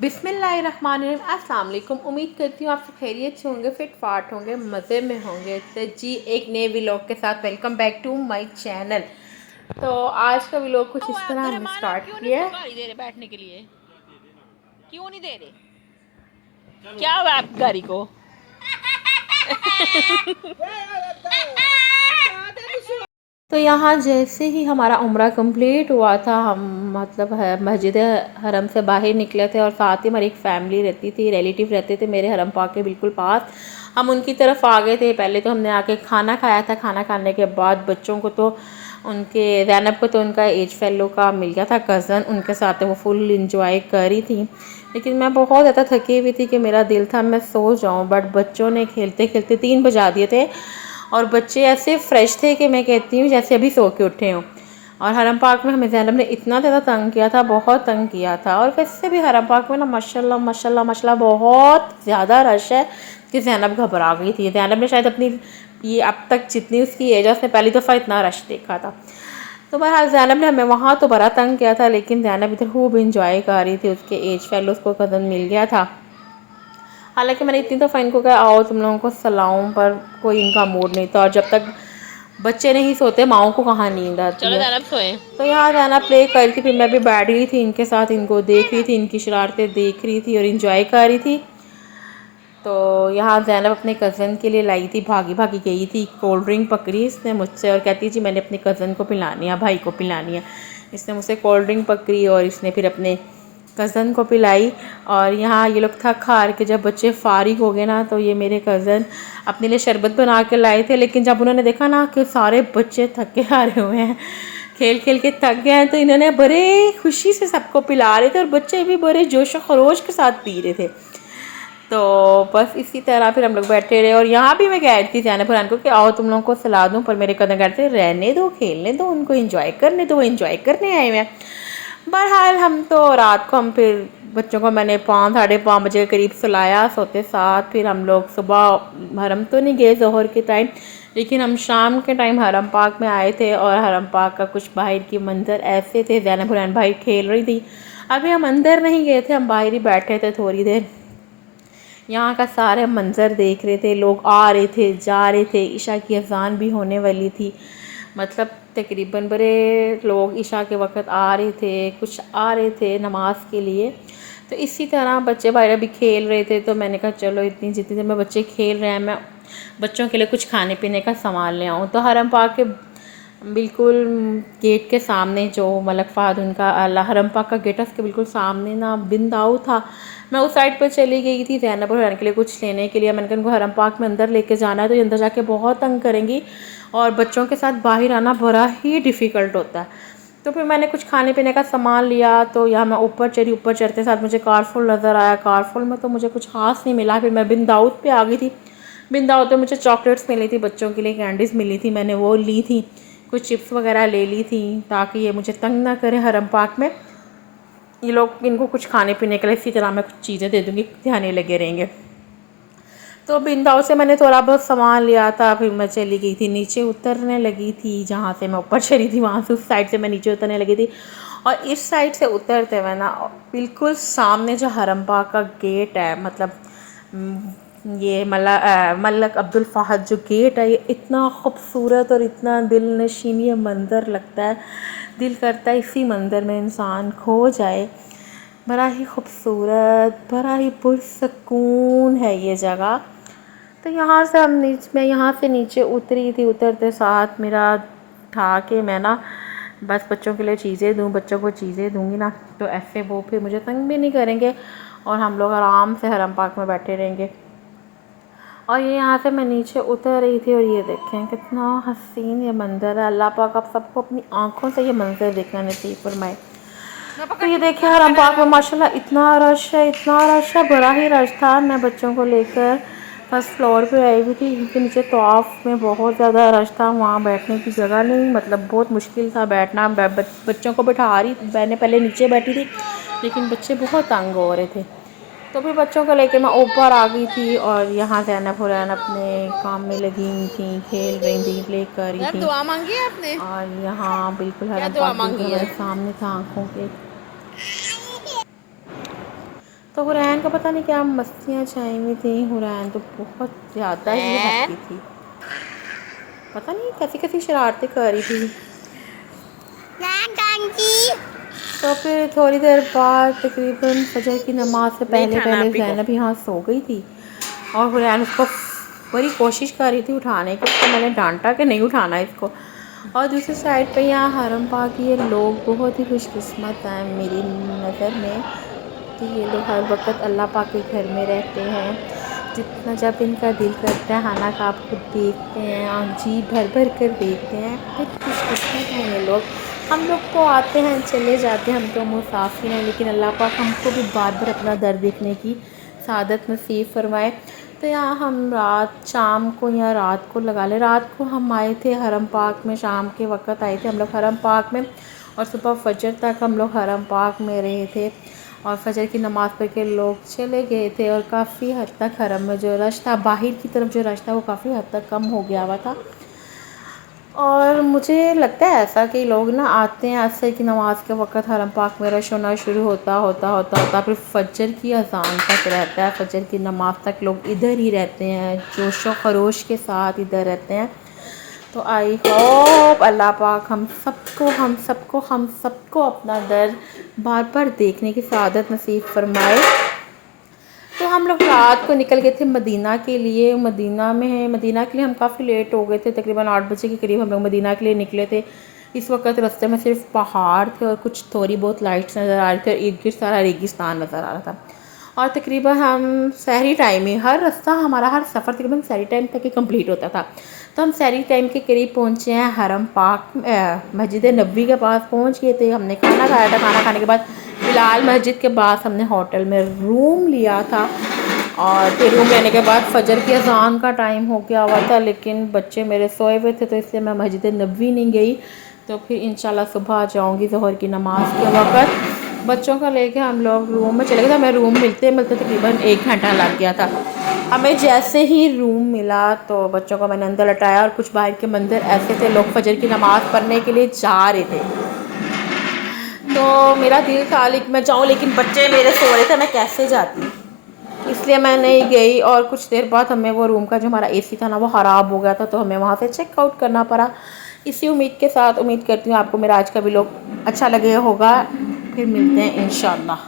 बिस्मिल्लाहिर्रहमानिर्रहीम। अस्सलाम वालेकुम। उम्मीद करती हूँ आप सब खैरियत से होंगे, फिट फाट होंगे, मज़े में होंगे। तो जी एक नए व्लॉग के साथ welcome back to my channel. तो आज का व्लॉग कुछ इस तरह हमने रहमान, आप स्टार्ट क्यों नहीं किया उसको है। गाड़ी दे रहे बैठने के लिए? क्यों नहीं दे रहे? क्या हुआ आप गाड़ी को? तो यहाँ जैसे ही हमारा उम्रा कंप्लीट हुआ था, हम मतलब मस्जिद हरम से बाहर निकले थे और साथ ही हमारी एक फैमिली रहती थी, रिलेटिव रहते थे मेरे हरम पाक के बिल्कुल पास। हम उनकी तरफ आ गए थे। पहले तो हमने आके खाना खाया था। खाना खाने के बाद बच्चों को तो उनके ज़ैनब को तो उनका एज फेलो का मिल गया था कज़न, उनके साथ वो फुल इंजॉय करी थी। लेकिन मैं बहुत ज़्यादा थकी हुई थी कि मेरा दिल था मैं सो जाऊँ, बट बच्चों ने खेलते खेलते 3 बजा दिए थे और बच्चे ऐसे फ्रेश थे कि मैं कहती हूँ जैसे अभी सो के उठे हों। और हरम पार्क में हमें ज़ैनब ने इतना ज़्यादा तंग किया था, बहुत तंग किया था। और वैसे भी हरम पार्क में ना माशाल्लाह माशाल्लाह माशाल्लाह बहुत ज़्यादा रश है कि ज़ैनब घबरा गई थी। ज़ैनब ने शायद अपनी ये अब तक जितनी उसकी एज है उसने पहली दफ़ा इतना रश देखा था। तो बहरहाल ज़ैनब ने हमें वहाँ तो बड़ा तंग किया था, लेकिन ज़ैनब इधर खूब इंजॉय कर रही थी। उसके एज फेलो उसको कज़न मिल गया था। हालांकि मैंने इतनी दफ़ा इनको कहा आओ तुम लोगों को सलाऊं, पर कोई इनका मूड नहीं था। और जब तक बच्चे नहीं सोते माओ को कहाँ नींद आती चलो है। ज़ैनब सोए। तो यहाँ जाना प्ले कर रही थी, फिर मैं भी बैठ गई थी इनके साथ, इनको देख रही थी, इनकी शरारतें देख रही थी और इंजॉय कर रही थी। तो यहाँ ज़ैनब अपने कज़न के लिए लाई थी, भागी भागी गई थी, कोल्ड ड्रिंक पकड़ी इसने मुझसे और कहती जी मैंने अपने कज़न को पिलानी है, भाई को पिलानी है। इसने मुझसे कोल्ड ड्रिंक पकड़ी और इसने फिर अपने कज़न को पिलाई। और यहाँ ये लोग थक हार के जब बच्चे फारिग हो गए ना, तो ये मेरे कज़न अपने लिए शरबत बना के लाए थे। लेकिन जब उन्होंने देखा ना कि सारे बच्चे थके हारे हुए हैं, खेल खेल के थक गए हैं, तो इन्होंने बड़े खुशी से सबको पिला रहे थे और बच्चे भी बड़े जोश व खरोश के साथ पी रहे थे। तो बस इसी तरह फिर हम लोग बैठे रहे। और यहाँ भी मैं कह रही थी ज़ैनब फरहान को कि आओ तुम लोगों को सलाह दूँ, पर मेरे कदम कहते रहने दो, खेलने दो उनको, इंजॉय करने दो, वो इंजॉय करने आए हुए हैं। बहरहाल हम तो रात को हम फिर बच्चों को मैंने 5 साढ़े 5 बजे के करीब सुलाया सोते साथ। फिर हम लोग सुबह हरम तो नहीं गए ज़ोहर के टाइम, लेकिन हम शाम के टाइम हरम पार्क में आए थे। और हरम पार्क का कुछ बाहर की मंजर ऐसे थे, ज़ैनब फरहान भाई खेल रही थी। अभी हम अंदर नहीं गए थे, हम बाहर ही बैठे थे थोड़ी देर, यहाँ का सारे मंज़र देख रहे थे। लोग आ रहे थे जा रहे थे, ईशा की अज़ान भी होने वाली थी। मतलब तकरीबन बड़े लोग ईशा के वक़्त आ रहे थे, कुछ आ रहे थे नमाज के लिए। तो इसी तरह बच्चे बाहर भी खेल रहे थे। तो मैंने कहा चलो इतनी जितनी देर में बच्चे खेल रहे हैं मैं बच्चों के लिए कुछ खाने पीने का सामान ले आऊँ। तो हरम पार्क के बिल्कुल गेट के सामने जो मलक फ़हद उनका हरम पार्क का गेट है उसके बिल्कुल सामने ना बिन दाऊ था। मैं उस साइड पर चली गई थी ज़ैनब और हरन के लिए कुछ लेने के लिए। मैंने कहा उनको हरम पार्क में अंदर लेके जाना है, तो ये अंदर जाके बहुत तंग करेंगी और बच्चों के साथ बाहर आना बड़ा ही डिफ़िकल्ट होता है। तो फिर मैंने कुछ खाने पीने का सामान लिया। तो यहाँ मैं ऊपर चढ़ी, ऊपर चढ़ते साथ मुझे कारफुल नज़र आया। कारफुल में तो मुझे कुछ खास नहीं मिला। फिर मैं बिन दाऊद पे आ गई थी। बिन दाऊद पे मुझे चॉकलेट्स मिली थी, बच्चों के लिए कैंडीज़ मिली थी, मैंने वो ली थी। कुछ चिप्स वगैरह ले ली थी ताकि ये मुझे तंग ना करे हरम पार्क में। ये लोग इनको कुछ खाने पीने के लिए इसी तरह मैं कुछ चीज़ें दे दूँगी, ध्यान लगे रहेंगे। तो बिंदाओ से मैंने थोड़ा बहुत सामान लिया था। फिर मैं चली गई थी नीचे, उतरने लगी थी। जहाँ से मैं ऊपर चढ़ी थी वहाँ से उस साइड से मैं नीचे उतरने लगी थी। और इस साइड से उतरते हुए ना बिल्कुल सामने जो हरम पार्क का गेट है, मतलब ये मलक अब्दुल फ़हद जो गेट है, ये इतना खूबसूरत और इतना दिल नशीन ये मंज़र लगता है। दिल करता है इसी मंज़र में इंसान खो जाए। बड़ा ही खूबसूरत, बड़ा ही पुरसकून है ये जगह। तो यहाँ से मैं यहाँ से नीचे उतरी थी। उतरते साथ मेरा था कि मैं ना बस बच्चों के लिए चीज़ें दूँ, बच्चों को चीज़ें दूँगी ना तो ऐसे वो फिर मुझे तंग भी नहीं करेंगे और हम लोग आराम से हरम पार्क में बैठे रहेंगे। और ये यहाँ से मैं नीचे उतर रही थी और ये देखें कितना हसीन ये मंज़र है। अल्लाह पाक आप सबको अपनी आँखों से ये मंज़र देखना नसीब फरमाए। तो ये देखिए हरम पार्क में माशाल्लाह इतना रश है, इतना रश है, बड़ा ही रश था। मैं बच्चों को लेकर फर्स्ट फ्लोर पे आई हुई थी क्योंकि नीचे तवाफ़ में बहुत ज़्यादा रश था, वहाँ बैठने की जगह नहीं, मतलब बहुत मुश्किल था बैठना। बच्चों को बैठा रही, मैंने पहले नीचे बैठी थी लेकिन बच्चे बहुत तंग हो रहे थे। तो फिर बच्चों को लेके मैं ऊपर आ गई थी और यहाँ ज़ैनब हुरैन अपने काम में लगी हुई थी, खेल रही थी, प्ले कर रही यार थी। दुआ मांगी है आपने? और यहाँ बिल्कुल क्या हरम दुआ पार्क बिल्कुल मांगी हमारे है? सामने था आँखों के। तो हुरैन का पता नहीं क्या मस्तियाँ छाई हुई थी। हुरैन तो बहुत ज़्यादा ही हैप्पी थी, पता नहीं कैसी कैसी शरारतें कर रही थी। तो फिर थोड़ी देर बाद तकरीबन फजर की नमाज से नहीं पहले खाना पहले आप ही को। ज़ैनब यहाँ सो गई थी और हुरैन उसको बड़ी कोशिश कर रही थी उठाने की। उसको मैंने डांटा कि नहीं उठाना इसको। और दूसरी साइड पे यहाँ हरम पाक के ये लोग बहुत ही खुशकिस्मत हैं मेरी नज़र में कि ये लोग हर वक्त अल्लाह पाक के घर में रहते हैं। जितना जब इनका दिल करता है खाना का आपको देखते हैं, आँख जी भर भर कर देखते हैं। बहुत खुशकिस्मत हैं ये लोग। हम लोग तो आते हैं चले जाते हैं, हम तो मुसाफिर हैं, लेकिन अल्लाह पाक हमको भी बार बार अपना दर देखने की सादत नसीब फरमाए। तो यहाँ हम शाम को या रात को लगा लें, रात को हम आए थे हरम पाक में, शाम के वक़्त आए थे हम लोग हरम पाक में और सुबह फजर तक हम लोग हरम पाक में रहे थे और फजर की नमाज़ पढ़ के लोग चले गए थे। और काफ़ी हद तक हरम में जो रश था, बाहर की तरफ जो रश था वो काफ़ी हद तक कम हो गया हुआ था। और मुझे लगता है ऐसा कि लोग ना आते हैं असर की नमाज़ के वक़्त हरम पाक में रश होना शुरू होता फिर फजर की अज़ान तक रहता है। फजर की नमाज़ तक लोग इधर ही रहते हैं, जोश व खरोश के साथ इधर रहते हैं। तो आई होप अल्लाह पाक हम सबको अपना दर बार बार देखने की सआदत नसीब फरमाए। तो हम लोग रात को निकल गए थे मदीना के लिए। मदीना के लिए हम काफ़ी लेट हो गए थे, तकरीबन 8 बजे के करीब हम लोग मदीना के लिए निकले थे। इस वक्त रास्ते में सिर्फ पहाड़ थे और कुछ थोड़ी बहुत लाइट्स नज़र आ रही थी और इर्द सारा रेगिस्तान नज़र आ रहा था। और तकरीबन हम सहरी टाइम में, हर रास्ता हमारा हर सफ़र तकरीबन सहरी टाइम तक ही कंप्लीट होता था। तो हम सहरी टाइम के करीब पहुँचे हैं हरम पाक, मस्जिद नबवी के पास पहुँच गए थे। हमने खाना खाया था, खाना खाने के बाद बिलाल मस्जिद के पास हमने होटल में रूम लिया था और फिर रूम लेने के बाद फजर की अज़ान का टाइम हो गया हुआ था, लेकिन बच्चे मेरे सोए हुए थे तो इसलिए मैं मस्जिद नबवी नहीं गई। तो फिर इंशाल्लाह सुबह जाऊंगी ज़ोहर की नमाज़ के वक़्त। बच्चों का लेके हम लोग रूम में चले गए थे। हमें रूम मिलते तकरीबन 1 घंटा लग गया था। हमें जैसे ही रूम मिला तो बच्चों को मैंने अंदर लटाया और कुछ बाहर के मंदिर ऐसे थे, लोग फजर की नमाज़ पढ़ने के लिए जा रहे थे। तो मेरा दिल था मैं जाऊँ, लेकिन बच्चे मेरे सो रहे थे, मैं कैसे जाती, इसलिए मैं नहीं गई। और कुछ देर बाद हमें वो रूम का जो हमारा एसी था ना वो ख़राब हो गया था, तो हमें वहाँ से चेकआउट करना पड़ा। इसी उम्मीद के साथ उम्मीद करती हूँ आपको मेरा आज का व्लॉग अच्छा लगे होगा। फिर मिलते हैं इंशाल्लाह।